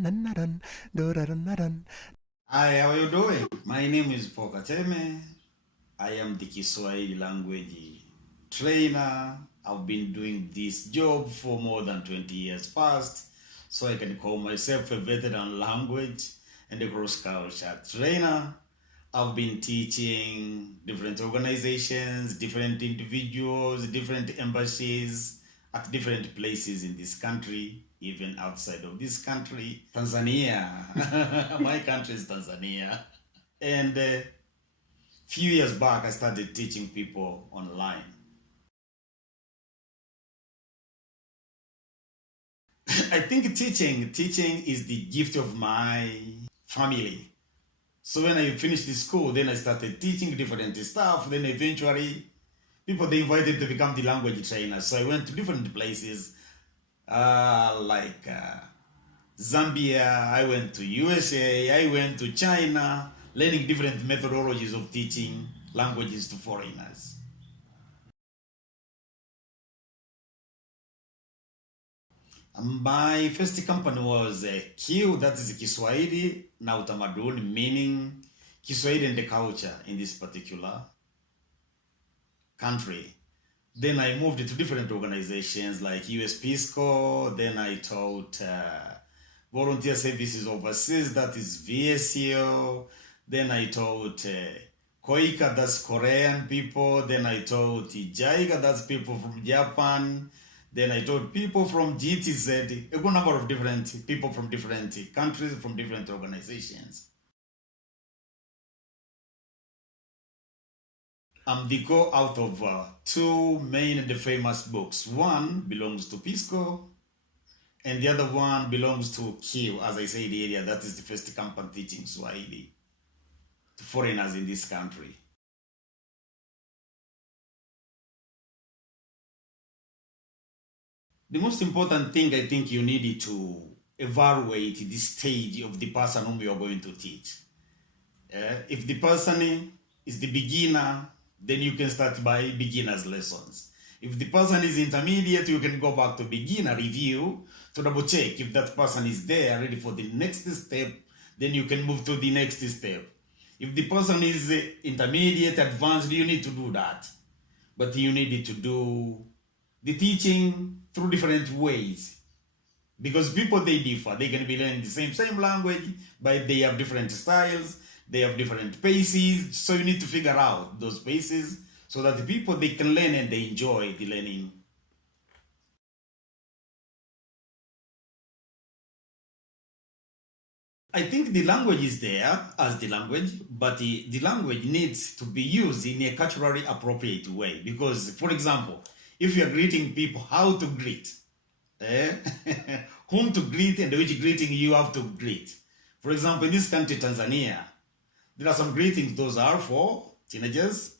Hi, how are you doing? My name is Paulo Kateme. I am the Kiswahili language trainer. I've been doing this job for more than 20 years past, so I can call myself a veteran language and a cross-culture trainer. I've been teaching different organizations, different individuals, different embassies at different places in this country, even outside of this country. Tanzania. My country is Tanzania. And a few years back, I started teaching people online. I think teaching is the gift of my family. So when I finished the school, then I started teaching different stuff. Then eventually, people they invited to become the language trainer. So I went to different places, like Zambia. I went to USA. I went to China, learning different methodologies of teaching languages to foreigners. My first company was Q, that is Kiswahili na utamaduni, meaning Kiswahili and the culture in this particular country. Then I moved to different organizations like US Peace Corps. Then I taught volunteer services overseas, that is VSCO. Then I taught Koika, that's Korean people. Then I taught Jaiga, that's people from Japan. Then I taught people from GTZ, a good number of different people from different countries, from different organizations. They go out of two main and famous books. One belongs to Pisco, and the other one belongs to Q, as I said earlier. That is the first company teaching Swahili to foreigners in this country. The most important thing I think you need to evaluate the stage of the person whom you are going to teach. If the person is the beginner, then you can start by beginner's lessons. If the person is intermediate, you can go back to beginner review to double check if that person is there ready for the next step, then you can move to the next step. If the person is intermediate, advanced, you need to do that. But you need to do the teaching through different ways, because people they differ. They can be learning the same language, but they have different styles, they have different paces. So you need to figure out those paces so that the people they can learn and they enjoy the learning. I think the language is there as the language, but the language needs to be used in a culturally appropriate way. Because, for example, if you're greeting people, how to greet, eh? Whom to greet and which greeting you have to greet. For example, in this country, Tanzania, there are some greetings, those are for teenagers.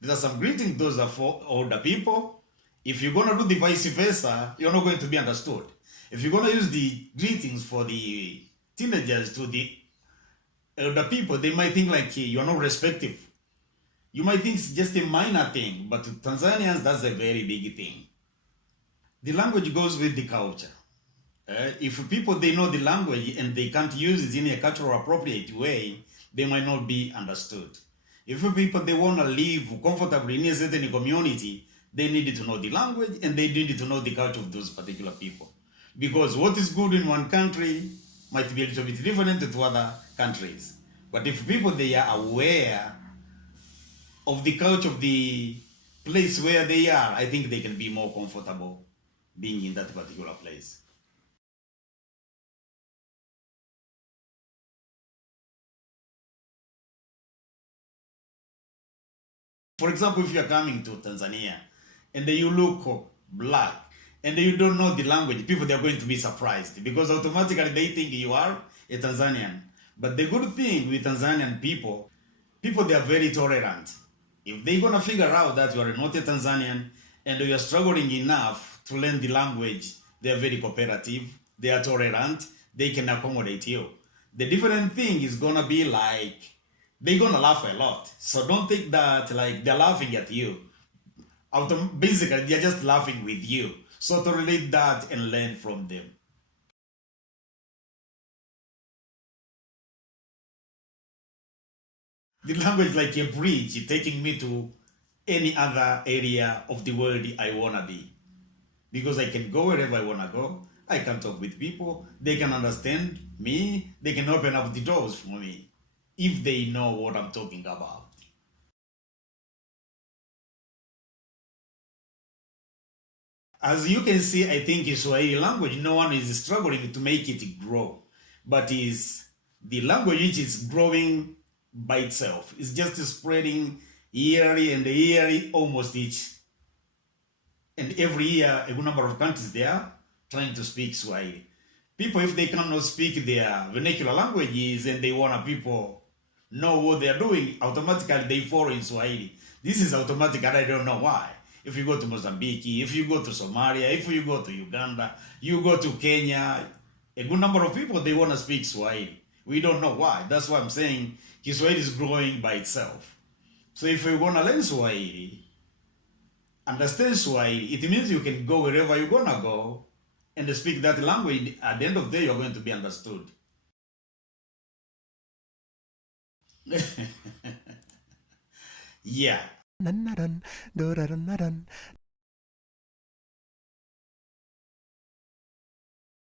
There are some greetings, those are for older people. If you're going to do the vice versa, you're not going to be understood. If you're going to use the greetings for the teenagers to the elder people, they might think like you're not respectful. You might think it's just a minor thing, but to Tanzanians, that's a very big thing. The language goes with the culture. If people they know the language and they can't use it in a cultural appropriate way, they might not be understood. If people they want to live comfortably in a certain community, they need to know the language and they need to know the culture of those particular people. Because what is good in one country might be a little bit different to other countries. But if people they are aware of the culture of the place where they are, I think they can be more comfortable being in that particular place. For example, if you're coming to Tanzania and then you look black and then you don't know the language, people they're going to be surprised because automatically they think you are a Tanzanian. But the good thing with Tanzanian people they are very tolerant. If they're gonna figure out that you are not a Tanzanian and you are struggling enough to learn the language, they are very cooperative, they are tolerant, they can accommodate you. The different thing is gonna be like they're gonna laugh a lot. So don't think that like they're laughing at you. Basically, they're just laughing with you. So to relate that and learn from them. The language like a bridge taking me to any other area of the world I wanna be. Because I can go wherever I wanna go. I can talk with people. They can understand me. They can open up the doors for me if they know what I'm talking about. As you can see, I think in Swahili language, no one is struggling to make it grow, but is the language which is growing by itself. It's just spreading yearly and yearly, almost each and every year. A good number of countries they are trying to speak Swahili. People, if they cannot speak their vernacular languages and they want people know what they are doing, automatically they follow in Swahili. This is automatic, and I don't know why. If you go to Mozambique, if you go to Somalia, if you go to Uganda, you go to Kenya, a good number of people they want to speak Swahili. We don't know why. That's why I'm saying Kiswahili is growing by itself. So if you're gonna learn Swahili, understand Swahili, it means you can go wherever you're gonna go and speak that language. At the end of the day, you're going to be understood. Yeah.